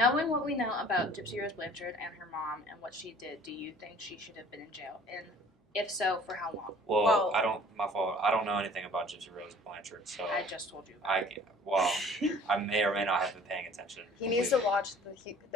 Knowing what we know about Gypsy Rose Blanchard and her mom and what she did, do you think she should have been in jail? And if so, for how long? Well, my fault. I don't know anything about Gypsy Rose Blanchard, so I just told you. I may or may not have been paying attention. He needs to watch the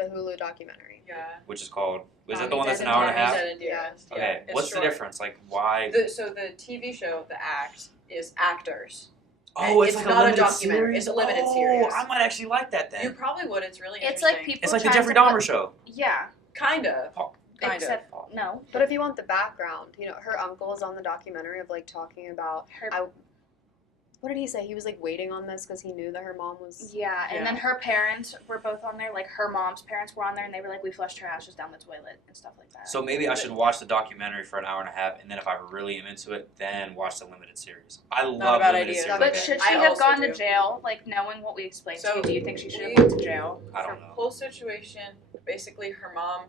Hulu documentary. Yeah. Which is called, is that the Mommy one that's an Dead hour and a half? Dead Yeah. Okay, it's what's short. the difference? Like, why? So the TV show, The Act, is actors. Oh, it's like not a limited a documentary. series? It's a limited series. I might actually like that then. You probably would. It's really It's interesting. like people. It's like the trying Jeffrey to Dahmer put- show. Yeah. Kind of. Except no. But if you want the background, her uncle is on the documentary of talking about what did he say? He was waiting on this because he knew that her mom was. Yeah, and then her parents were both on there. Like her mom's parents were on there, and they were like, "We flushed her ashes down the toilet" and stuff like that. So maybe I should watch the documentary for an hour and a half, and then if I really am into it, then watch the limited series. I love bad limited idea. series. But should she I have also gone do. to jail? Like knowing what we explained to So you, do you think she should have went to jail? I don't know. Whole situation. Basically, her mom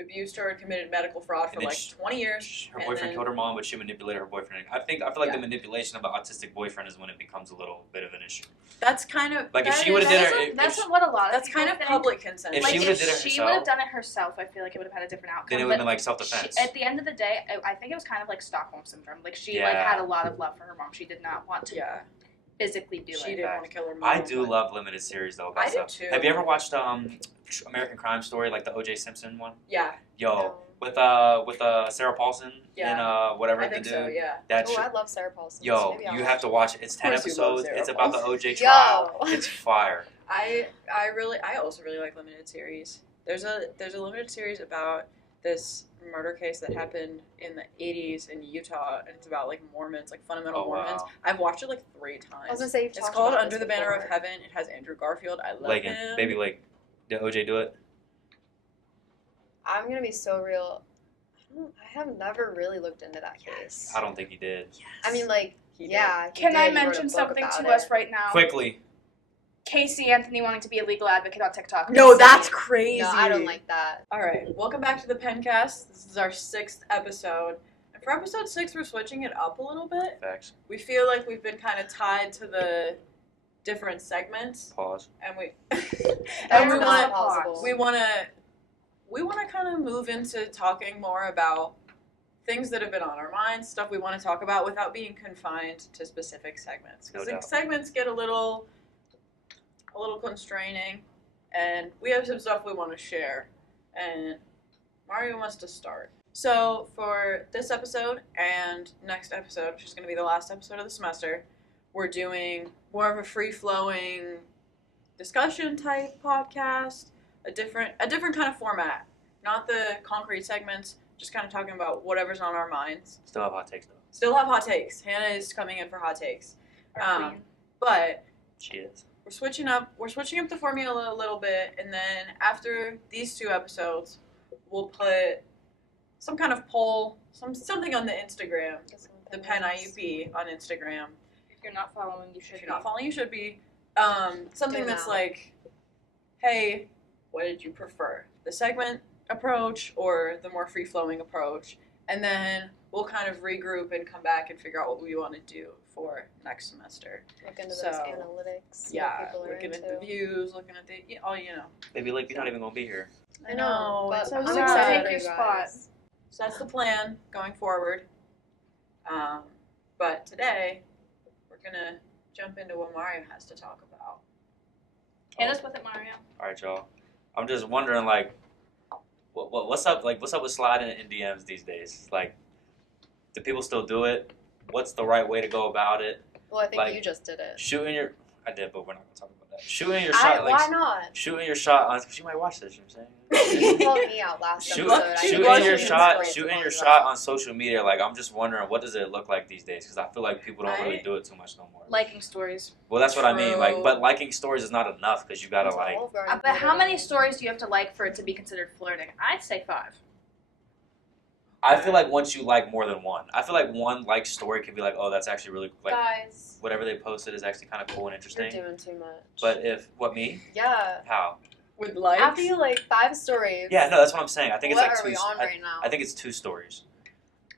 abused her and committed medical fraud for And then 20 years. Her and boyfriend then- killed her mom, but she manipulated her boyfriend. I feel like the manipulation of the autistic boyfriend is when it becomes a little bit of an issue. That's kind of Like if that she would have is- did it, That's what a lot of That's people kind of think. public consent. If Like she if would've did it she herself- would have done it herself, I feel like it would have had a different outcome. then it would have been like self-defense. At the end of the day, I think it was kind of like Stockholm syndrome. Like she Yeah. had a lot of love for her mom. She did not want to Yeah, physically do she it. didn't want to kill her mom. I do but- love limited series though. About I do stuff. too. Have you ever watched American Crime Story, like the O.J. Simpson one? Yeah, Yo, with Sarah Paulson and whatever I the think dude. so. Yeah. That Oh, shit. I love Sarah Paulson. Yo, Maybe I'll you watch have to watch it. It's 10 course you love episodes. Sarah It's about the Paulson. O.J. Yo. trial. It's fire. I also really like limited series. There's a limited series about this murder case that happened in the 80s in Utah, and it's about Mormons, fundamental Oh, wow. Mormons. I've watched it 3 times. I was gonna say It's called Under the Banner of Heaven. It has Andrew Garfield. I love Lakin, him. Baby Lake. Did O.J. do it? I'm gonna be so real. I have never really looked into that case. I don't think he did. I mean, He did. yeah. he Can did. I He wrote a mention book something about to it. us right now? Quickly. Casey Anthony wanting to be a legal advocate on TikTok. No, that's crazy. No, I don't like that. All right, welcome back to the Penncast. This is our 6th episode. And for episode 6, we're switching it up a little bit. Facts. We feel like we've been kind of tied to the different segments, Pause. and we That's we not want possible. we want to kind of move into talking more about things that have been on our minds, stuff we want to talk about without being confined to specific segments. Because No doubt. segments get a little constraining, and we have some stuff we want to share. And Mario wants to start. So for this episode and next episode, which is going to be the last episode of the semester, we're doing more of a free-flowing discussion type podcast, a different kind of format, not the concrete segments, just kind of talking about whatever's on our minds. Still have hot takes though. Still have hot takes. Hannah is coming in for hot takes. But She is. we're switching up the formula a little bit, and then after these 2 episodes, we'll put some kind of poll, something on the Instagram, the Penn IUP on Instagram. If you're not following, you should. If you're not following, you should be. Something Do that's now. like, hey, what did you prefer? The segment approach or the more free-flowing approach? And then we'll kind of regroup and come back and figure out what we want to do for next semester. Look into So, those analytics. Yeah, what people are looking at into. the views, looking at the, you know. Baby Lake, you're not even gonna be here. I know, but so I'm sad. excited Take for your you spot. guys. So that's the plan going forward. But today, we're going to jump into what Mario has to talk about. Hit us with it, Mario. All right, y'all. I'm just wondering, what's up? What's up with sliding in DMs these days? Do people still do it? What's the right way to go about it? Well, I think Like, you just did it. Shooting your, I did, but we're not gonna talk about that. Shooting your shot, Why not? shooting your shot on. She might watch this. You know what I'm saying? You called me out last Shoot, episode. I shooting didn't your see shot, stories shooting about your that. shot on social media. I'm just wondering, what does it look like these days? Because I feel like people don't really do it too much no more. Liking stories. Well, that's what I mean. True. But liking stories is not enough because you gotta It's all over on But how many Twitter. stories do you have to like for it to be considered flirting? I'd say 5. I feel like once you like more than one, I feel like one like story could be like, oh, that's actually really Guys, whatever they posted is actually kind of cool and you're interesting. doing too much. But if me? yeah, How? With likes? after you 5 stories. Yeah, no, that's what I'm saying. I think it's what like are two. we on right now? I think it's 2 stories.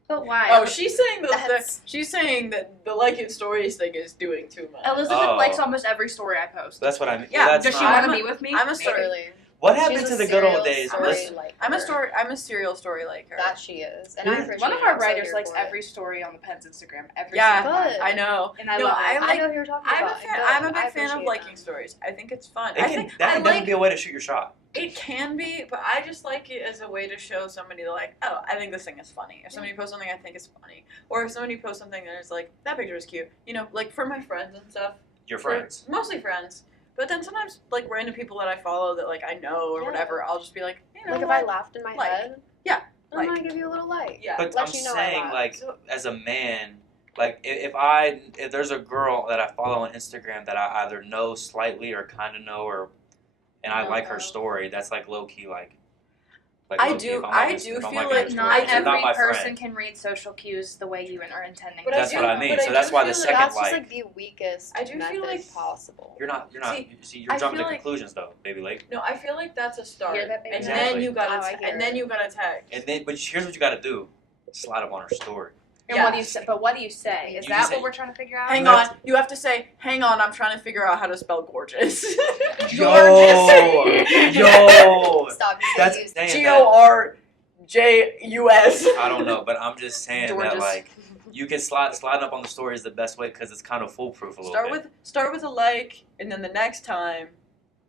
But why? Oh, she's saying That's- she's saying that the liking stories thing is doing too much. Elizabeth Oh. likes almost every story I post. That's what I mean. Yeah, well, that's Does she not- want to be with me? I'm a Maybe. story. Literally. What happened She's to a the good old serial days? story Listen, liker. I'm a serial story liker. That she is, and Yeah. I appreciate One of it. our I'm so writers here likes for it. every story on the Penn's Instagram. Every Yeah, single one. Good. I know. And I No, love it. I like. know who you're talking I'm about. a fan. Good. I'm a I big fan of appreciate liking them. stories. I think it's fun. that I think can I definitely like be a way to shoot your shot. it can be, but I just like it as a way to show somebody like, oh, I think this thing is funny. If somebody posts something I think is funny, or if somebody posts something that is like that picture is cute, you know, like for my friends and stuff. Your friends. Mostly friends. But then sometimes, like, random people that I follow that, like, I know or Yeah. whatever, I'll just be like, you know Like if what? I laughed in my Like. head, Yeah, I'm like. gonna give you a little like. Yeah. But let I'm you know I saying, laughed. like, So- as a man, like, if there's a girl that I follow on Instagram that I either know slightly or kind of know, and I like her story, that's like low key, like I low-key, do- if I'm I like, do if I'm feel liking like her story, Not she's every not my person friend. can read social cues the way you are intending. But to. That's what I mean. but So I that's do why the feel like second That's just like like the weakest I do feel method like- possible. you're not See, you're I jumping to feel like- conclusions though, baby Lake. No, I feel like that's a start. Hear that, baby? And Exactly. then you gotta Oh, I hear and then it. you gotta text. And then, but here's what you got to do: slide up on her story. And what do you Yes. say? But what do you say? Is You that just what say- we're trying to figure out? Hang You have on. You have to say, hang on, I'm trying to figure out how to spell gorgeous. Yo, Stop. that's Use saying Gorjus. I don't know, but I'm just saying that Georges. like you can slide up on the story is the best way because it's kind of foolproof a little bit. Start with a like, and then the next time,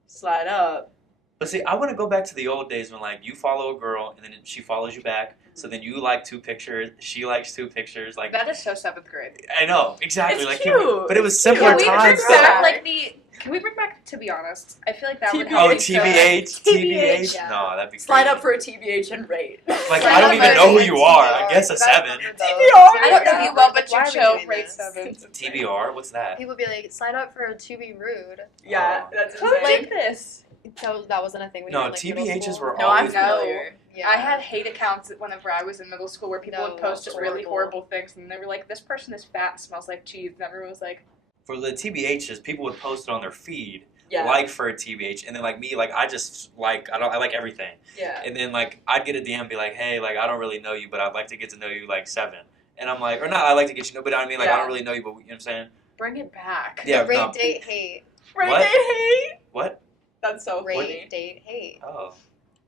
slide up. But see, I want to go back to the old days when like you follow a girl and then she follows you back. So then you like 2 pictures, she likes 2 pictures. Like That is so 7th grade. I know exactly. It's like cute. but it was It's simpler cute. Can we times. bring though. back like the? Can we bring back? To be honest, I feel like that would TBH. help. Oh, me so much. TBH, TBH. yeah. No, that'd be Slide crazy. up for a TBH and rate. Like Slide I don't up even for know who a you are. I TBR. guess a That's 7. what those- TBR. I don't know Yeah. you well, but Why you are we chill. doing Rate this? 7. TBR. What's that? People be like, sign up for to be rude. Yeah, Oh. that's Who insane. did this? So that wasn't a thing. When No, you were in, like, middle TBHs school? were No, I'm always familiar. Yeah. I had hate accounts whenever I was in middle school where people No, would post that's really horrible. horrible things, and they were like, "This person is fat, and smells like cheese," and everyone was like, for the TBHs. People would post it on their feed, Yeah. like for a TBH, and then like me, like I just like I like everything, Yeah. and then like I'd get a DM and be like, hey, like I don't really know you, but I'd like to get to know you like 7, and I'm like, or not, I like to get you know, but I mean like I Yeah. don't really know you, but you know what I'm saying? "Bring it back." Yeah, Rate, no. date, hate. Rate, What? date, hate. What? That's so Rate, funny. date, hate. Oh,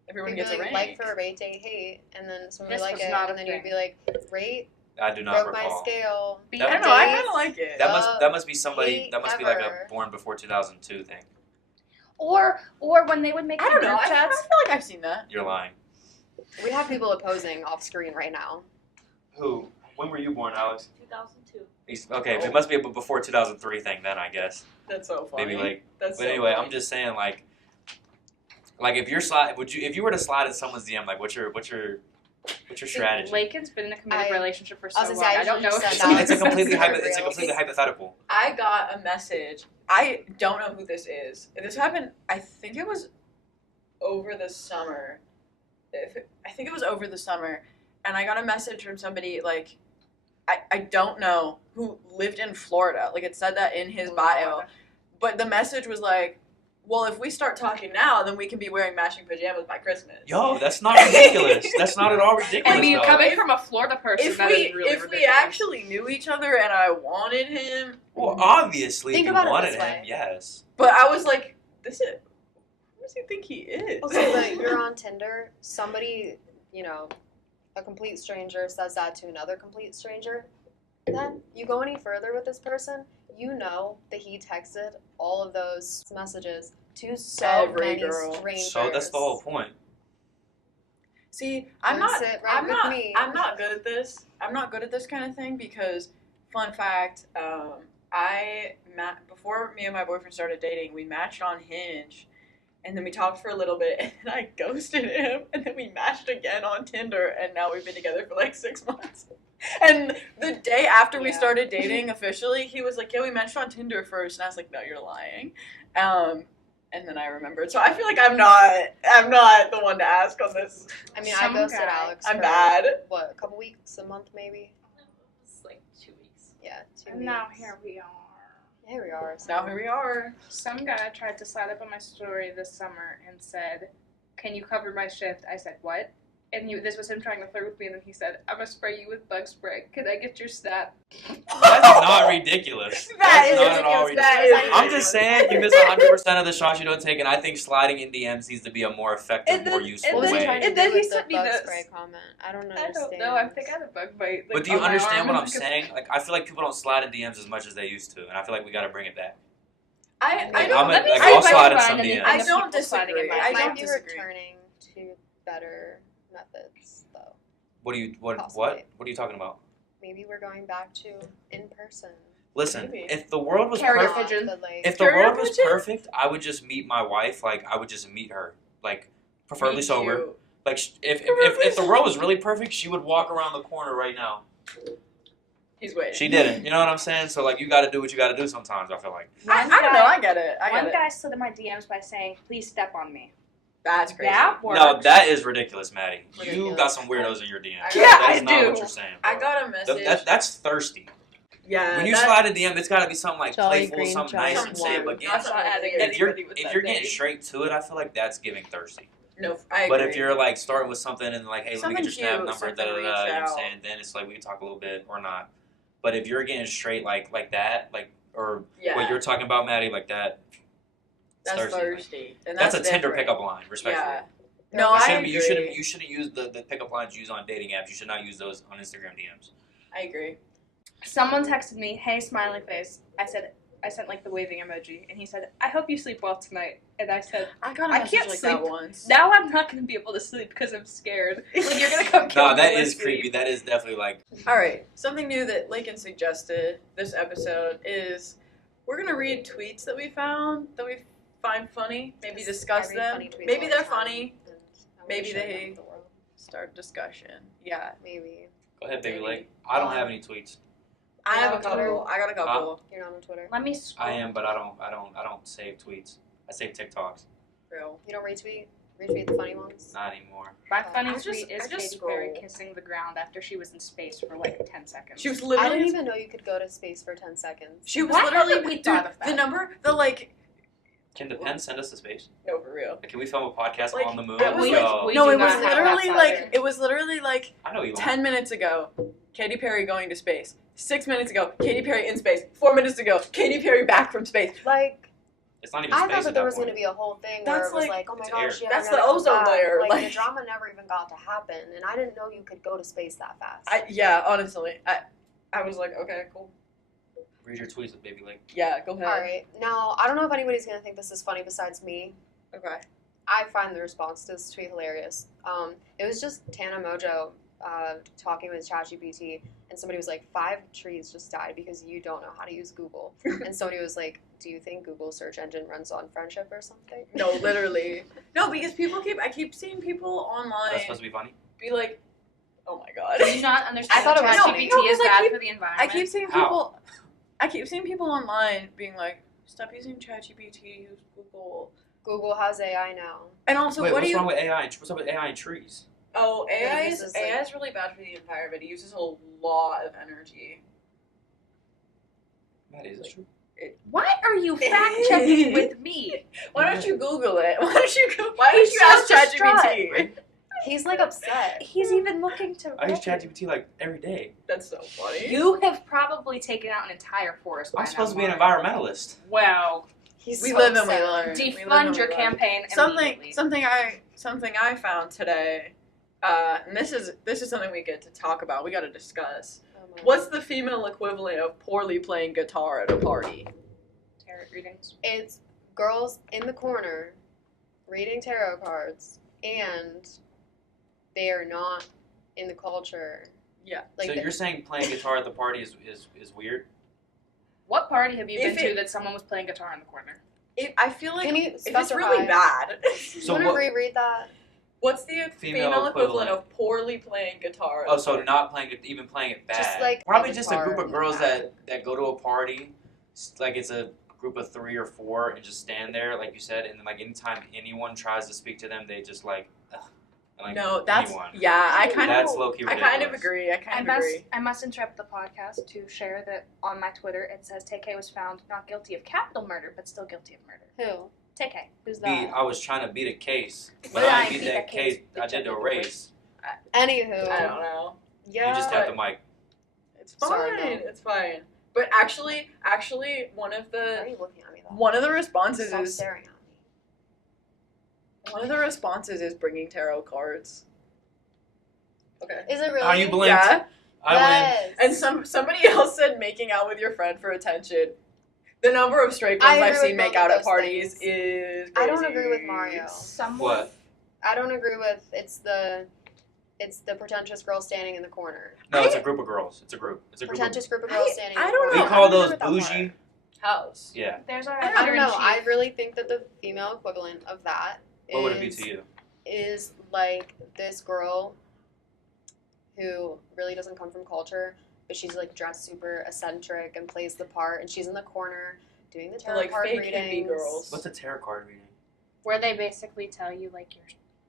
Everyone You'd be gets a like, rate. like for a rate, date, hate, and then someone would This like was it, not a and then you'd thing. be like, rate, I do not broke my recall. scale. Be That- I don't know. I Days. kind of like it. That must be somebody. hate That must be like ever. a born before 2002 thing. Or when they would make I the don't know. group I feel chats. like I've seen that. You're lying. We have people opposing off screen right now. Who? When were you born, Alex? 2002. Okay, it must be a before 2003 thing then, I guess. That's so funny. Maybe like. That's But so anyway, funny. I'm just saying like if you're if you were to slide in someone's DM, like what's your strategy? Lakin's been in a committed I- relationship for I so was long. gonna say, I I don't know usually if just she's send out- It's a completely It's it's a real. completely hypothetical. I got a message. I don't know who this is. This happened. I think it was over the summer. I think it was over the summer, and I got a message from somebody like I don't know who lived in Florida. Like it said that in his bio, but the message was like, "Well, if we start talking now, then we can be wearing matching pajamas by Christmas." Yo, that's not ridiculous. That's not at all ridiculous. I mean, though. coming from a Florida person, If that we is really if we ridiculous. actually knew each other and I wanted him, Well, obviously, Think if you about it wanted this him, way. yes. but I was like, "This is who does he think he is?" Also, but you're on Tinder, somebody, a complete stranger says that to another complete stranger, then you go any further with this person, you know that he texted all of those messages to so Every many girl. strangers. So that's the whole point. See, I'm Come not. sit right I'm with not. me. I'm not good at this. I'm not good at this kind of thing because, fun fact, before me and my boyfriend started dating, we matched on Hinge, and then we talked for a little bit, and then I ghosted him, and then we matched again on Tinder, and now we've been together for like 6 months. And the day after we Yeah. started dating officially, he was like, "Yeah, we matched on Tinder first," and I was like, "No, you're lying." And then I remembered. So I feel like I'm not the one to ask on this. I mean, Some I ghosted guy. Alex I'm for, bad. what, a couple weeks, a month maybe? It's like 2 weeks. Yeah, 2 And weeks. now here we are. Here we are. Now here we are. Some guy tried to slide up on my story this summer and said, "Can you cover my shift?" I said, "What?" And this was him trying to flirt with me, and then he said, "I'm gonna spray you with bug spray. Could I get your stat?" That's not ridiculous. That That's is not at all ridiculous. That ridiculous. is I'm just saying, you miss 100% of the shots you don't take, and I think sliding in DMs needs to be a more effective, And then- more and useful What was he then- trying way. to and then do he with the sent me bug this. spray comment? I don't I understand. don't know. I think I had a bug bite. But do you on my understand what arm. I'm saying? Like, I feel like people don't slide in DMs as much as they used to, and I feel like we got to bring it back. I Like, don't. Let me like, see I'll if I slide can in find some any- DMs. I any don't people sliding in disagree. my I It might don't be disagree. returning to better methods, though. What are you Possibly. what are you talking about? Maybe we're going back to in person. Listen, Maybe. if the world was Carrier perfect, pigeon. But, like, if the Carrier world was pigeon? perfect, I would just meet my wife. Like, I would just meet her, like, preferably Me sober. too. Like, if the world was really perfect, she would walk around the corner right now. He's waiting. She didn't. You know what I'm saying? So, like, you got to do what you got to do sometimes. I feel like. I don't know. I get it. I get One it. guy slid in my DMs by saying, "Please step on me." That's crazy. That works. No, that is ridiculous, Maddie. You Ridiculous. got some weirdos in your DMs. Yeah, that is I not do. what you're saying. I bro. got a message. That's thirsty. Yeah. When you that- slide a DM, it's got to be something like Jolly playful, green something giant nice and safe. one. But That's not adding if you're anybody with if that you're getting name. straight to it, I feel like that's giving thirsty. No, I agree. But if you're like starting with something and like, hey, let me get your Something snap cute, number, something da da da, reach you know what I'm out. saying? Then it's like we can talk a little bit or not. But if you're getting straight like that, like or yeah, what you're talking about, Maddie, like that, it's that's thirsty. thirsty. And That's a Tinder different. pickup line, respectfully. Yeah. There No, are- I shouldn't be, agree. you shouldn't use the pickup lines you use on dating apps. You should not use those on Instagram DMs. I agree. Someone texted me, "Hey, smiley face." I sent like the waving emoji, and he said, "I hope you sleep well tonight." And I said, I got a I message can't like sleep. that once. "Now I'm not going to be able to sleep because I'm scared. Like you're gonna come kill No, me that with is sleep." creepy. That is definitely like All right, something new that Lincoln suggested this episode is we're gonna read tweets that we found that we find funny. Maybe discuss I read them. funny tweets Maybe all they're the time, funny. and I wanna Maybe share them they- with the world. Start discussion. Yeah, Maybe. go ahead, baby Maybe. Lake. I don't have any tweets. I have a on Twitter? couple. I got a couple. You're not on Twitter. Let me scroll. I am, but I don't save tweets. I save TikToks. Real. You don't retweet? Retweet the funny ones? Not anymore. My funny I tweet just is Katy scroll. Perry kissing the ground after she was in space for like 10 seconds. She was I literally. didn't even know you could go to space for 10 seconds. She was Why literally. haven't we dude, thought of that? the number. The like. Can the pen send us to space? No, for real. Can we film a podcast Like, on the moon? it was Yo, We no, do it was not have literally that like. either. It was literally like I know you. 10 minutes ago. Katy Perry going to space. 6 minutes ago, Katy Perry in space. 4 minutes ago, Katy Perry back from space. Like, It's not even I space thought at that there was point. going to be a whole thing That's where it was like- like, oh my it's gosh, air. yeah, That's we're the gonna come ozone back. layer, Like, like- the drama never even got to happen, and I didn't know you could go to space that fast. Yeah, honestly, I was like, okay, cool. Read your tweets with baby Lake. Yeah, go ahead. All right. Now, I don't know if anybody's going to think this is funny besides me. Okay. I find the response to this tweet hilarious. It was just Tana Mojo talking with ChatGPT, and somebody was like, 5 trees just died because you don't know how to use Google. And somebody was like, do you think Google's search engine runs on friendship or something? No, literally. No, because I keep seeing people online That's supposed to be funny. be like, oh my god. Do you not understand I thought it was ChatGPT funny. is No, 'cause bad for the environment? I keep seeing How? people. I keep seeing people online being like, stop using ChatGPT, use Google. Google has AI now. And also, Wait, what what's do you? wrong with AI? What's up with AI and trees? Oh, AI It is uses, like- really bad for the environment. It uses a lot of energy. Maddie, is this true? Why are you fact checking with me? Why don't you Google it? Why don't you He's ask so distraught. ChatGPT? He's like upset. He's even looking to. I use ChatGPT like every day. That's so funny. You have probably taken out an entire forest. by I'm supposed to be now, an Mark. environmentalist. Wow. He's We so live and we upset. learn. We live and Defund we your learn. campaign immediately. Something I found today, and this is something we get to talk about. We got to discuss. Oh my What's the female equivalent of poorly playing guitar at a party? Tarot readings. It's girls in the corner reading tarot cards, and they are not in the culture. Yeah. Like so the- you're saying playing guitar at the party is weird? What party have you If been to it- that someone was playing guitar in the corner? I feel like Can you if it's specify? really bad, You So want to what? reread that? what's the Female female equivalent. equivalent of poorly playing guitar? at Oh, a so party? not playing it, even playing it bad. Just, like, probably the just a guitar group of and girls that. that go to a party, like it's a group of 3 or 4, and just stand there, like you said, and then like anytime anyone tries to speak to them, they just like, ugh, and, like No, that's anyone. yeah. I kind That's of low key I ridiculous. kind of agree. I must interrupt the podcast to share that on my Twitter it says TK was found not guilty of capital murder, but still guilty of murder. Who? TK. Who's I was trying to beat a case, but Did I I didn't beat beat that that case? case. I did the race. Anywho. I don't know. Yeah. You just tap the mic. It's fine. Sorry, no. It's fine. But actually, one of Why are the you looking at me though? one of the responses Stop is staring at me. one of the responses is bringing tarot cards. Okay. Is it really? Are you blinked? Yeah. I win. Yes. And somebody else said making out with your friend for attention. The number of straight girls I I've agree seen with make both out of at those parties things. is crazy. I don't agree with Mario. Someone. What? I don't agree with it's the pretentious girl standing in the corner. No, it's a group of girls. It's a group. Pretentious group of girls standing. I in the don't corner. We know. call I don't those agree with that bougie. House. Yeah. There's our I don't know. editor-in-chief. I really think that the female equivalent of that What would it be to you? is like this girl who really doesn't come from culture, but she's like dressed super eccentric and plays the part, and she's in the corner doing the The, tarot like card fake readings. hippie girls. What's a tarot card reading? Where they basically tell you like your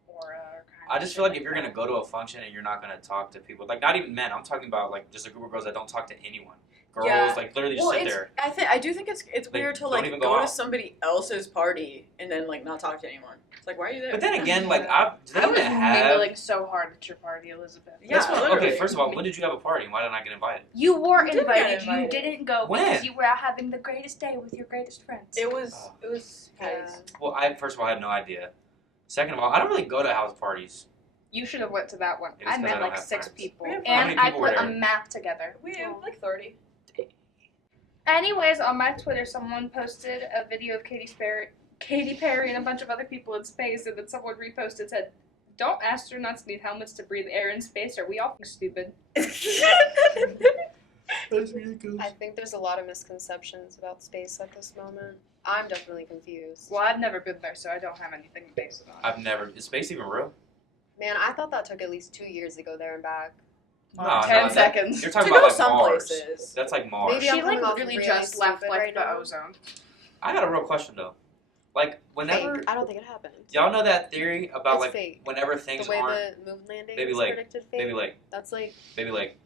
aura or kind I of just shit feel like like if you're that. gonna go to a function and you're not gonna talk to people, like not even men. I'm talking about like just a group of girls that don't talk to anyone. Girls Yeah. like literally just Well, sit it's, there. I do think it's They weird to don't like even go go to out. somebody else's party and then like not talk to anyone. It's like, why are you there? But then again, like do they I was even have? mingling so hard at your party, Elizabeth. Yeah, That's what- literally. okay, first of all, when did you have a party? Why didn't I get invited? You were You did get invited. You invited. didn't go When? because you were out having the greatest day with your greatest friends. It was Oh. Yeah. Well, I first of all I had no idea. Second of all, I don't really go to house parties. You should have went to that one. It was I 'cause I met don't like have 6 friends. people, We have- How many and I people were put a there? map together. we have like 30. Anyways, on my Twitter, someone posted a video of Katy Perry and a bunch of other people in space, and then someone reposted said, "Don't astronauts need helmets to breathe air in space? Are we all stupid?" That's ridiculous. I think there's a lot of misconceptions about space at this moment. I'm definitely confused. Well, I've never been there, so I don't have anything to base it on. I've never. Is space even real? Man, I thought that took at least 2 years to go there and back. No, 10 no, seconds. You're To talking go about like some Mars. places. That's like Mars. Maybe She I'm like coming off really really just left stupid like right the now. ozone. I got a real question though. Like whenever Fake. I don't think it happened. y'all know that theory about It's like fake. whenever The things way aren't the moon landing Baby was Lake. predicted fake. Baby Lake, That's like Baby Lake,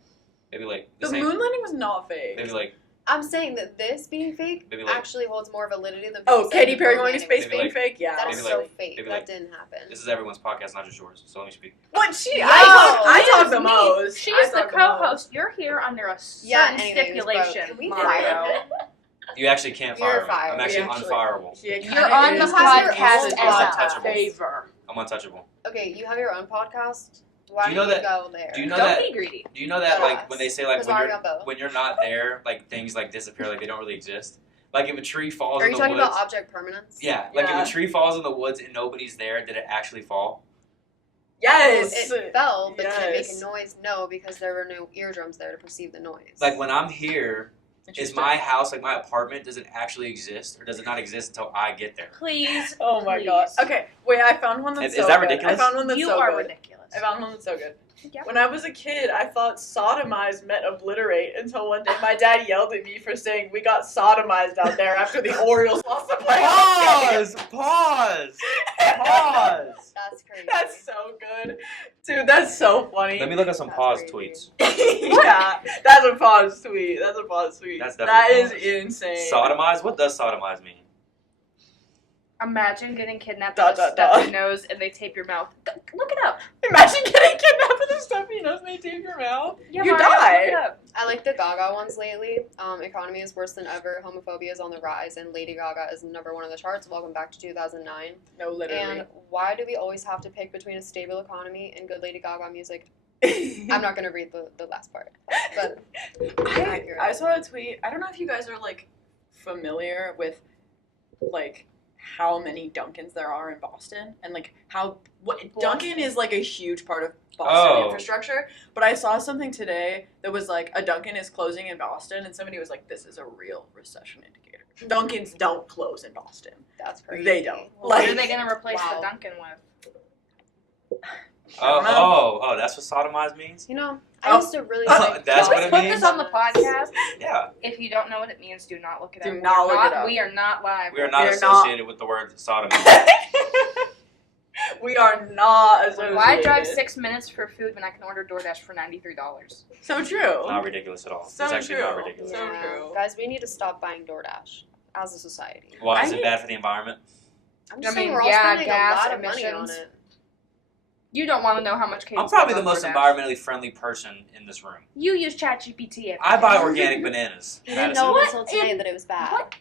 Baby Lake. The This ain't- moon landing was not fake. Baby Lake, I'm saying that this being fake Baby Lake. actually holds more validity than Oh, people saying Katy the Perry moon going to landing space was Baby being Lake. fake? Yeah. That is Baby so Lake. fake. Baby That Lake. didn't happen. This is everyone's podcast, not just yours. So let me speak. What? She? Yo, I talk the me. most. She's I the talk the most. co-host. You're here under a certain Yeah, anyways, bro, stipulation, can we Mario. You actually can't You're fire me. fired. I'm actually We actually- unfireable. Yeah, You're kinda on the is. podcast podcast as as a a favor. I'm untouchable. Okay, you have your own podcast. Why Do you know don't you that- go there? Do you know Don't that? be greedy. Do you know that Go like us. when they say like Because when Mario you're got both. when you're not there, like things like disappear, like they don't really exist. Like if a tree falls Are in you the talking woods. about object permanence? Yeah, like Yeah. if a tree falls in the woods and nobody's there, did it actually fall? Yes. It fell, but did it make Yes. a noise? No, because there were no eardrums there to perceive the noise. Like when I'm here, is Interesting. my house like my apartment? Does it actually exist, or does it not exist until I get there? Please. Oh my Please. god. Okay, wait. I found one that's Is so that good. ridiculous? I found one that's You so are good. ridiculous. I found one that's so good. Yeah. When I was a kid, I thought sodomize meant obliterate until one day my dad yelled at me for saying we got sodomized out there after the Orioles lost the playoff game. Pause! Pause! That's crazy. That's so good. Dude, that's so funny. Let me look at some That's pause crazy. tweets. Yeah, that's a pause tweet. That's a pause tweet. That's That definitely is insane. Sodomize? What does sodomize mean? Imagine getting kidnapped Dot, with a dot, stuffy dot. nose and they tape your mouth. Look it up. Imagine getting kidnapped with a stuffy nose and they tape your mouth. Yeah, You Mario, die. Look it up. I like the Gaga ones lately. Economy is worse than ever. Homophobia is on the rise, and Lady Gaga is number 1 on the charts. Welcome back to 2009. No, literally. And why do we always have to pick between a stable economy and good Lady Gaga music? I'm not gonna read the last part, but I saw a tweet. I don't know if you guys are like familiar with like how many Dunkins there are in Boston and like how Dunkin' is like a huge part of Boston Oh. infrastructure. But I saw something today that was like a Dunkin' is closing in Boston, and somebody was like, "This is a real recession indicator." Dunkins don't close in Boston. that's crazy. They don't. What Like- are they going to replace Wow. the Dunkin' with? Oh, that's what sodomize means? You know, Oh. I used to really like. That's what Let's it put means? this on the podcast. Yeah. If you don't know what it means, do not look it Do up. not look it up. We are not live. We are not We are associated with the word sodomy. We are not associated. Why drive 6 minutes for food when I can order DoorDash for $93? So true. Not ridiculous at all. So it's actually true. not ridiculous. So true. Guys, we need to stop buying DoorDash as a society. Why is I it bad for the environment? I'm just I saying mean, we're all yeah, spending gas, a lot of money on emissions. it. You don't want to know how much Katie I'm probably the spends on most DoorDash. environmentally friendly person in this room. You use ChatGPT every I day. buy organic bananas. You didn't Madison. know What until today in- that it was bad.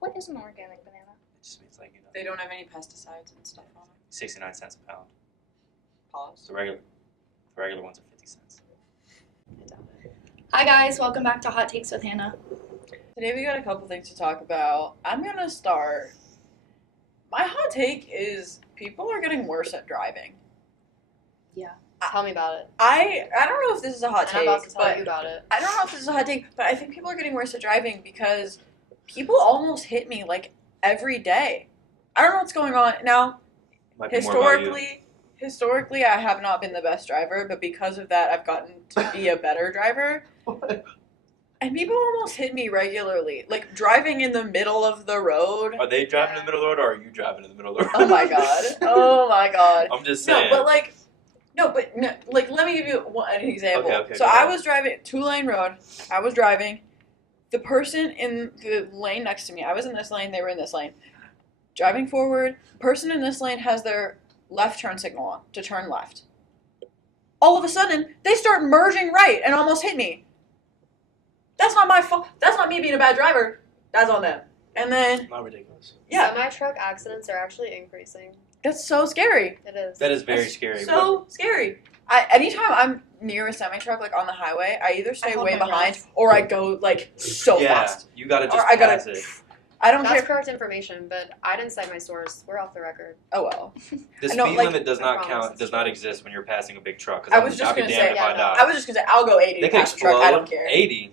What is an organic banana? It just means like, They don't have any pesticides and stuff on it. 69 cents a pound. Pause. The regular ones are 50 cents. Hi guys, welcome back to Hot Takes with Hannah. Today we got a couple things to talk about. I'm gonna start. My hot take is people are getting worse at driving. Tell me about it. I don't know if this is a hot And I'm take, about to tell but you about it. I don't know if this is a hot take, but I think people are getting worse at driving because people almost hit me like every day. I don't know what's going on now. Might be more about you. Historically, I have not been the best driver, but because of that, I've gotten to be a better driver. And people almost hit me regularly, like driving in the middle of the road. Are they driving in the middle of the road, or are you driving in the middle of the road? Oh my god! Oh my god! I'm just saying. No, let me give you an example. Okay, So go I ahead. was driving 2-lane road. I was driving. The person in the lane next to me, I was in this lane. They were in this lane. Driving forward. Person in this lane has their left turn signal on to turn left. All of a sudden, they start merging right and almost hit me. That's not my fault. That's not me being a bad driver. That's on them. And then, Not ridiculous. yeah, Semi-truck accidents are actually increasing. that's so scary. It is. That is very That's scary. So scary. Anytime I'm near a semi truck, like on the highway, I either stay hold way my behind breath. or I go like so yeah, fast. you gotta just Or I gotta- pass it. I don't That's care. correct information, but I didn't cite my source. We're off the record. Oh well. The I know, speed like- limit does I not promise count. it's Does true. not exist when you're passing a big truck. I was just I'll be gonna damned say, if I yeah, die. I was just gonna say I'll go 80 They to can pass the truck. explode. I don't care. 80.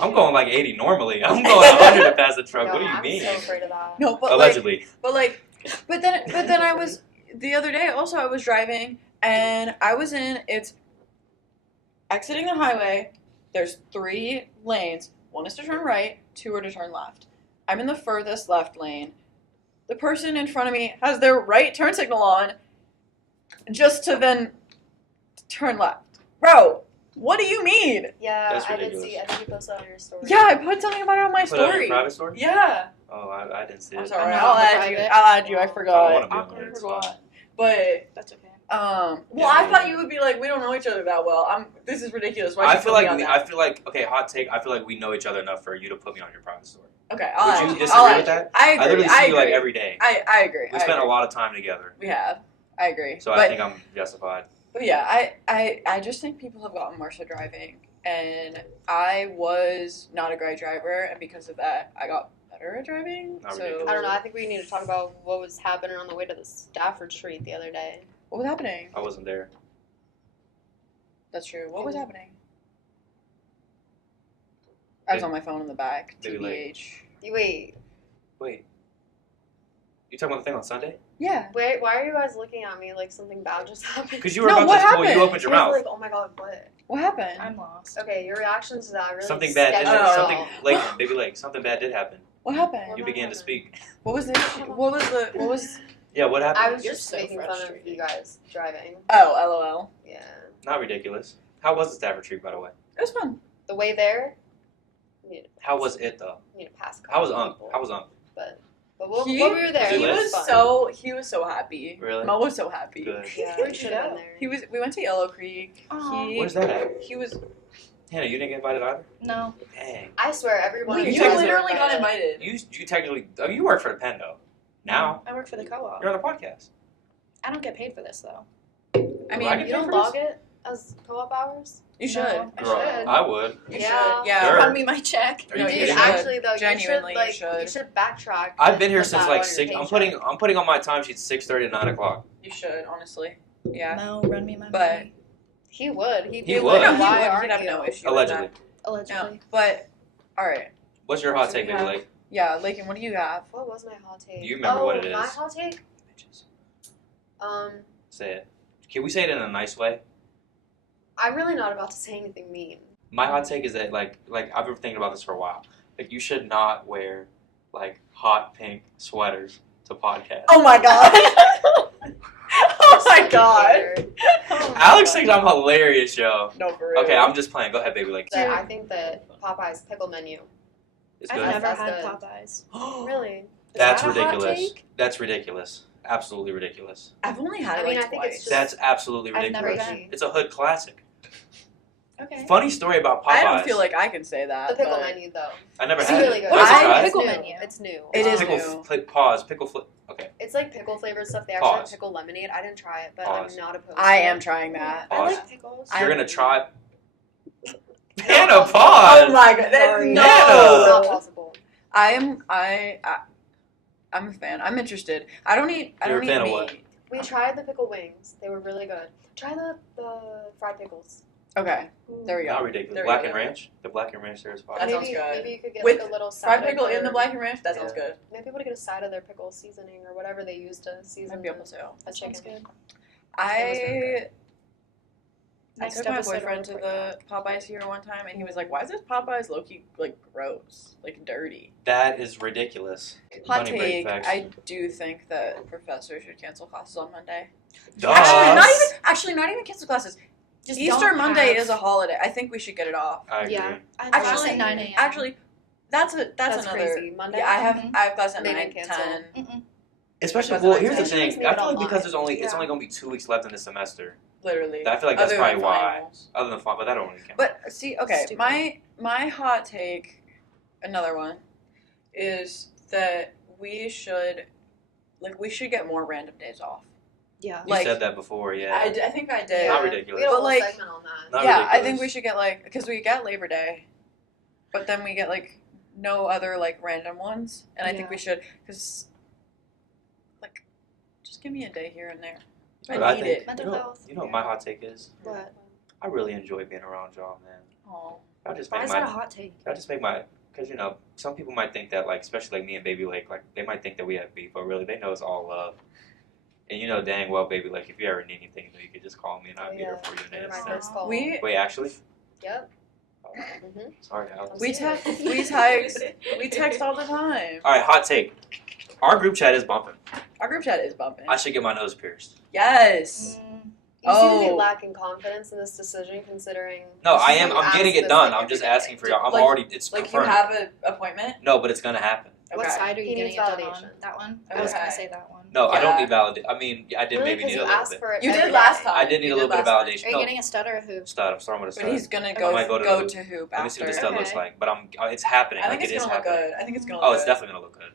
I'm going like 80 normally. I'm going 100 to pass the truck. No, What do you I'm mean? so afraid of that. No, but Allegedly. but then I was the other day. Also, I was driving and I was in. It's exiting the highway. There's 3 lanes. 1 is to turn right. 2 are to turn left. I'm in the furthest left lane. The person in front of me has their right turn signal on, just to then turn left. Bro, what do you mean? Yeah, That's I did ridiculous. see. I think you posted that on your story. Yeah, I put something about it on my Put it on your story. private story? Yeah. Oh, I didn't see I'm it. sorry. I'm I'll not add you. private. I'll add you. I I don't forgot. want to be on Awkward. there. It's forgot. fine. But That's okay. well, Yeah, I maybe. thought you would be like, we don't know each other that well. This is ridiculous. Why I you feel put me like on that? okay, hot take. I feel like we know each other enough for you to put me on your private story. Okay, I'll Would add you you. disagree I'll with add that? you. I agree. I literally I see you like agree. every day. I agree. We I spent agree. a lot of time together, We have. I agree. so but, I think I'm justified. But yeah, I just think people have gotten worse at driving, and I was not a great driver, and because of that, I got better at driving. Not So ridiculous. I don't know. I think we need to talk about what was happening on the way to the staff retreat the other day. what was happening? I wasn't there. That's true. What was happening? I was on my phone in the back. Maybe late. TBH. Wait, Wait, you talking about the thing on Sunday? Yeah. why are you guys looking at me like something bad just happened? Because you were No, about what to. Well, you happened? opened your You guys mouth. were like, oh my god, what? What happened? I'm lost. Okay, your reactions to that really Something bad. sketched Did, me Oh. out. something like baby, like something bad did happen. What happened? You began to speak. What was the issue? What was? Yeah, what happened? I was You're just so making fun of frustrated. you guys driving. Oh, LOL. Yeah. Not ridiculous. How was the staff retreat, by the way? It was fun. The way there, you need to How was it though? you need to pass. a How was couple Unc? people. How was Unc? But when He- we were there, he it was fun. he was so happy. Really? Mo was so happy. Good. Yeah, Where'd we you should have go? been there. We went to Yellow Creek. Aw. Where's that at? He was. Hannah, you didn't get invited either. No. Dang. I swear, everyone. You you guys were literally got invited. You technically. Oh, you work for the Penn though. Now I work for the co-op. you're on the podcast. I don't get paid for this though. I Do mean, I get You don't paid for log this? it as co-op hours. you should. No. I Girl, should. I would. You Yeah. should. Yeah. Sure. Run me my check. Are you No, Dude, you kidding should. me? actually though, Genuinely, you you should backtrack. I've and been here put since that like on your 6. I'm paycheck. putting on my timesheet 6:30 to 9 o'clock. You should, honestly. Yeah. No, run me my But- money. He would. He'd He be would. like, No, he why would. aren't He'd have you? no issue. Allegedly. With Allegedly. that. No, but all right. What's your hot So take, we baby? have- Like, Yeah, Lakin, what do you have? What was my hot take? You remember what it My is. hot take. say it. Can we say it in a nice way? I'm really not about to say anything mean. My hot take is that like I've been thinking about this for a while. Like you should not wear like hot pink sweaters to podcast. Oh my god. Oh my Such a god. hater. Oh my Alex God. thinks I'm hilarious, yo. No, for real. Okay, I'm just playing. Go ahead, baby. Like But I think that Popeye's pickle menu. it's I've good. never That's had good. Popeyes. Really? That's that a hot ridiculous. take? That's ridiculous. Absolutely ridiculous. I've only had it I mean, like I think twice. it's just- That's absolutely I've never ridiculous. been. It's a hood classic. Okay. Funny story about Popeyes. I don't feel like I can say that. The pickle but menu, though. I never It's had really it. good. What is it, I- guys? Pickle It's menu. new. It's new. It is pickle new. Pause. Pickle flip. Okay. It's like pickle flavored stuff. They actually Pause. have pickle lemonade. I didn't try it, but Pause. I'm not opposed. I to am it. trying that. I Pause. like pickles. You're I'm- gonna try. No. Hannah, pause. Oh my god! Sorry. No. Not possible. I'm a fan. I'm interested. I don't eat You're a fan of meat. what? We tried the pickle wings. They were really good. Try the fried pickles. Okay, there we Not go. ridiculous. There we Black go. and ranch. The black and ranch there is fire. That maybe, sounds good. Maybe you could get With like a little Fried side pickle of in the their- black and ranch. That Yeah. sounds good. Maybe able to get a side of their pickle seasoning or whatever they use to season Might be able to. a That chicken. sounds good. I Next took my episode, boyfriend I'll to report the Popeyes here one time, and he was like, "Why is this Popeyes low-key like gross, like dirty?" That is ridiculous. Hot Funny break take: facts. I do think that professors should cancel classes on Monday. Duh. Actually, not even cancel classes. Just Easter don't Monday have- is a holiday. I think we should get it off. I agree. Yeah. I have Actually- class at 9 a.m. Actually, that's That's another. crazy. Monday? Yeah, I have Mhm. class at They 9, didn't cancel. 10. Mm-mm. Especially, That's well, what here's the I thing. think. I feel like Online. because it's Yeah. only going to be 2 weeks left in the semester. Literally. I feel like that's Other probably than why. finals. Other than fun, but that don't really count. But see, okay, Stupid. my hot take, another one, is that we should get more random days off. Yeah. You like- said that before, yeah. I think I did. Not We ridiculous. had a But, whole like- segment on that. Not yeah, I ridiculous. think we should get because we get Labor Day, but then we get no other random ones, and I think Yeah. we should because just give me a day here and there. But I need think, it. Mental health. You know what my hot take is? What? I really enjoy being around y'all, man. Oh, I just Why make is that a my. hot take? I just make my. Because some people might think that especially me and Baby Lake, they might think that we have beef, but really they know it's all love. And you know dang well, Baby Lake, if you ever need anything, you could just call me and I'll be there for you. You're And my it's- first call. we Wait, actually? Yep. Oh, Mhm. sorry, I was. we serious. we text all the time. All right, hot take. Our group chat is bumping. Our group chat is bumping. I should get my nose pierced. Yes. You seem to be Oh. lacking confidence in this decision, considering. No, I you am. I'm ask getting this, it done. like, I'm just every day. asking for y'all. I'm Like- already. It's Like you confirmed. have an appointment. No, but it's gonna happen. What Okay. side are you He getting needs it done validation. on? That one? I was Okay. gonna say that one. No, I don't Yeah. need validation. I mean, I did Really, maybe because need a you little asked bit. for it. You every did last day. time. I did need You a little bit of last time. validation. Are you No, getting a stud or a hoop? stud. I'm starting with a But stud. he's gonna I go might go to go the- to hoop Let me see what the after. stud looks Okay. like. But it's happening. I think Like, it's it is gonna look happening. good. I think it's gonna look Oh, good. it's definitely gonna look good.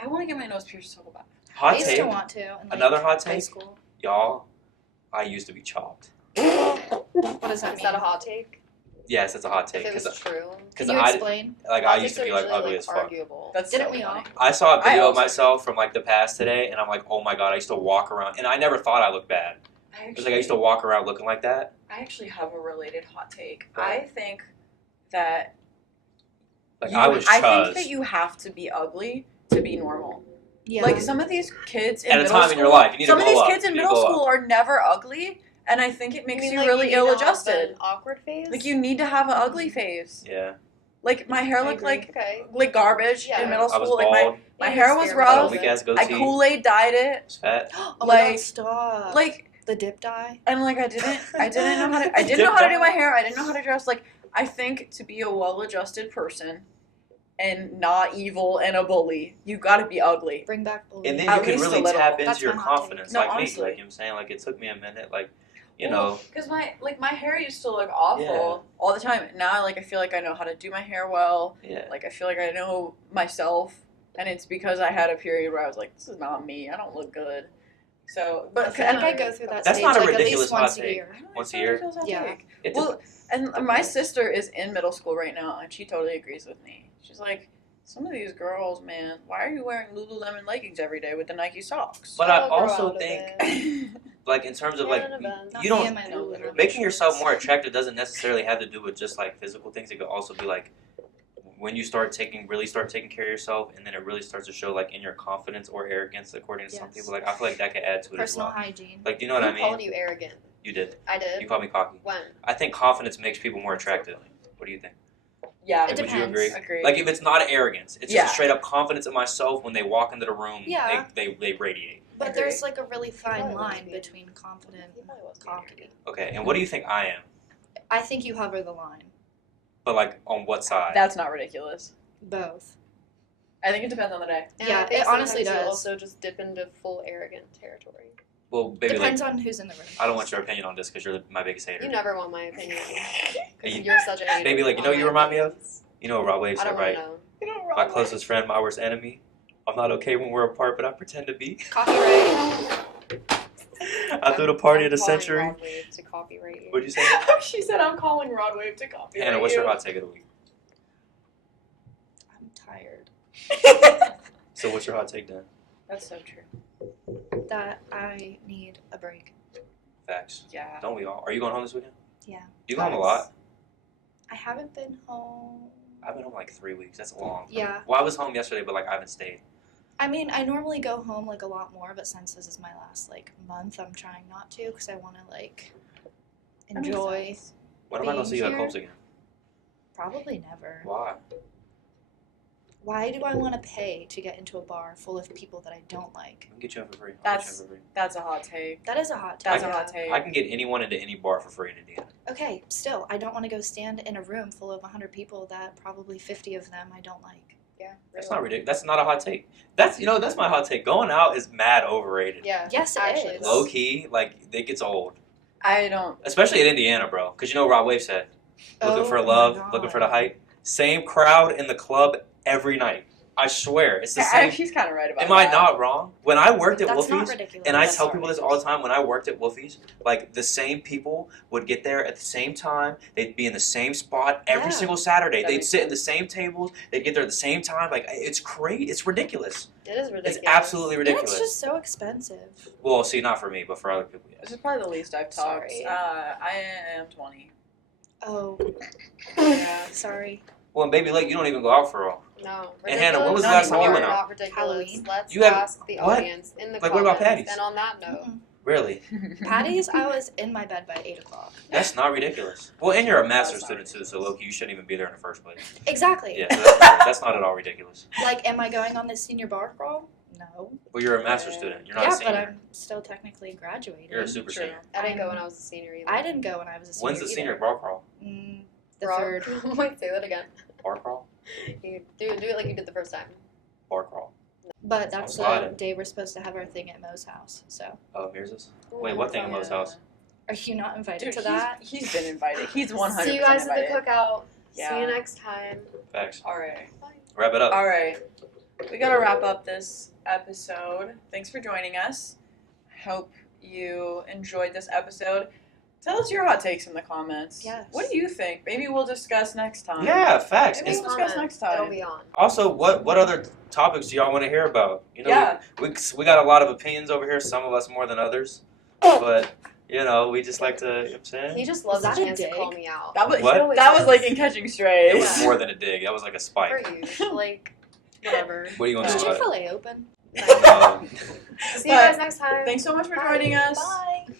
I want to get my nose pierced so bad. Hot I used take. to want to. In, Another hot high take? school. Y'all, I used to be chopped. What does that Is mean? that a hot take? Yes, it's a hot take. If it was true. Because Can you I explain? I Hot used takes to are be usually, ugly as fuck. Arguable. That's Didn't so we all? funny. I saw a I video of also- myself from the past today, and I'm like, oh my god, I used to walk around, and I never thought I looked bad. It was like I used to walk around looking like that. I actually have a related hot take. Go I ahead. think that I was I chuzz. think that you have to be ugly to be normal. Yeah. Like some of these kids in At a middle time school, in your life, you need to some of glow these up. kids in You need to middle glow school are never ugly, and I think it makes mean, you like, really need to have ill-adjusted. an awkward phase. Like you need to have an ugly phase. Yeah, Like my hair I looked agree. Okay. garbage Yeah. in middle I was school. Like bald. my You hair was experiment had a rough. with weak it. ass I goatee. Kool-Aid dyed it. was fat. Oh my like- god, stop. Like the dip dye. and like I didn't know how to do my hair. I didn't know how to dress. Like I think to be a well-adjusted person and not evil and a bully, you got to be ugly. Bring back bullying. And then At you can least a really little. tap into That's your my hot take. confidence, No, like me. honestly. Like you know what I'm saying, like it took me a minute, like you Well, know. because my hair used to look awful all the time. Now I feel like I know how to do my hair well. Yeah. Like I feel like I know myself, and it's because I had a period where I was like, this is not me. I don't look good. So, I but feel like I go through that That's stage not a like ridiculous at least once hot a take. year. Once a year? Yeah. It's Well, and okay. my sister is in middle school right now, and she totally agrees with me. She's like, some of these girls, man, why are you wearing Lululemon leggings every day with the Nike socks? but I I'll grow also out of think, it. like in terms of like, Yeah, but Not you me don't and my Lululemon making yourself shorts. more attractive doesn't necessarily have to do with just like physical things. It could also be like when you really start taking care of yourself, and then it really starts to show like in your confidence or arrogance, according to some Yes. people. Like I feel like that could add to it Personal as well. hygiene. Like, do you know what I Who called mean? you arrogant? You did. I did. You called me cocky. When? I think confidence makes people more attractive. What do you think? Yeah, It Would you depends. agree? agree. Like if it's not arrogance, it's Yeah. just a straight up confidence in myself. When they walk into the room, Yeah. they radiate. But Agree. there's like a really He fine probably was line being- between confident He probably was and being cocky. Okay, and what do you think I am? I think you hover the line. But like on what side? That's not ridiculous. Both. I think it depends on the day. And Yeah, I think it honestly sometimes you does. also just dip into full arrogant territory. Well, baby, Depends like, on who's in the room. I don't want your opinion on this because you're my biggest hater. You never want my opinion. Hey, You're such a hater. baby, like, you know on what you my remind me of? opinions. You know what Rob Wave I said, don't want right? to know. You know, My closest friend, my worst enemy. I'm not okay when we're apart, but I pretend to be. Copyright. I threw the party of the I'm calling century. Rod Wave to copyright you. What'd you say? She said I'm calling Rod Wave to copy. Hannah, what's your hot take of the week? I'm tired. So what's your hot take then? That's so true. That I need a break. Facts. Yeah. Don't we all? Are you going home this weekend? Yeah. Do you go home a lot? I haven't been home. I've been home like 3 weeks. That's a long time. Yeah. Well, I was home yesterday, but like I haven't stayed. I mean, I normally go home like a lot more, but since this is my last like month, I'm trying not to because I want to like That makes enjoy. sense. When am I gonna Being see you at here? Clubs again? Probably never. Why? Why do I want to pay to get into a bar full of people that I don't like? I can get you in for free. That's a hot take. That is a hot That's take. a hot take. I can get anyone into any bar for free in Indiana. Okay, still, I don't want to go stand in a room full of 100 people that probably 50 of them I don't like. Yeah. That's not ridiculous. That's not a hot take. That's that's my hot take. Going out is mad overrated. Yeah. Yes, it actually, is. Low key, like it gets old, I don't. especially in Indiana, bro. Because you know what Rob Wave said, looking Oh for my love, God. looking for the hype. Same crowd in the club every night. I swear, it's the same. She's kind of right about Am that. I not wrong? When I worked at That's not Wolfie's, ridiculous. and I That's tell not people this all the time, when I worked at Wolfie's, like the same people would get there at the same time. They'd be in the same spot every Yeah. single Saturday. That They'd makes sit in the same tables. They'd get there at the same time. Like it's crazy. It's ridiculous. It is ridiculous. It's absolutely And ridiculous. it's just so expensive. Well, see, not for me, but for other people, This yes. is probably the least I've talked. Sorry. I am 20. Oh, Yeah. sorry. Well, in Baby Lake, you don't even go out for real. No. And Hannah, when ridiculous was the last time you or went out? Not ridiculous. Halloween. Let's You have- ask the what? audience in the Like, what about comments. Patty's? And on that note, Mm-mm. Really? Patty's, I was in my bed by 8 o'clock. That's not ridiculous. Well, and you're a master's That's not student too, so Loki, you shouldn't even be there in the first place. Exactly. Yeah, so that's not at all ridiculous. Like, am I going on this senior bar crawl? No. Well, you're a master's student. You're not Yeah, a but senior. I'm still technically graduating. You're a super True. senior. I didn't go when I was a senior either. I didn't go when I was a senior. When's the senior either. bar crawl? The Rob, third. Wait, say that again. Bar crawl? You do it like you did the first time. Bar crawl. But that's the sliding. day we're supposed to have our thing at Mo's house. So, Oh, Mirza's? Wait, what thing at Mo's house? are you not invited Dude, to that? he's been invited. He's 100% See you guys invited. at the cookout. Yeah. See you next time. Facts. All right. Wrap it up. All right. We got to wrap up this episode. Thanks for joining us. Hope you enjoyed this episode. Tell us your hot takes in the comments. Yes. What do you think? Maybe we'll discuss next time. Yeah, facts. Maybe And we'll discuss next time. It'll be on. also, what other topics do y'all want to hear about? You know, Yeah. we got a lot of opinions over here, some of us more than others. But, we just like to, you know what I'm saying? He just loves Is that a a chance to dig? call me out. That was What? always that was does. like in Catching It Strays. was more than a dig. That was like a spike. For you. Like, whatever. What are you going to Did do you about fillet open? it? No. See you guys next time. Thanks so much for Bye. joining us. Bye.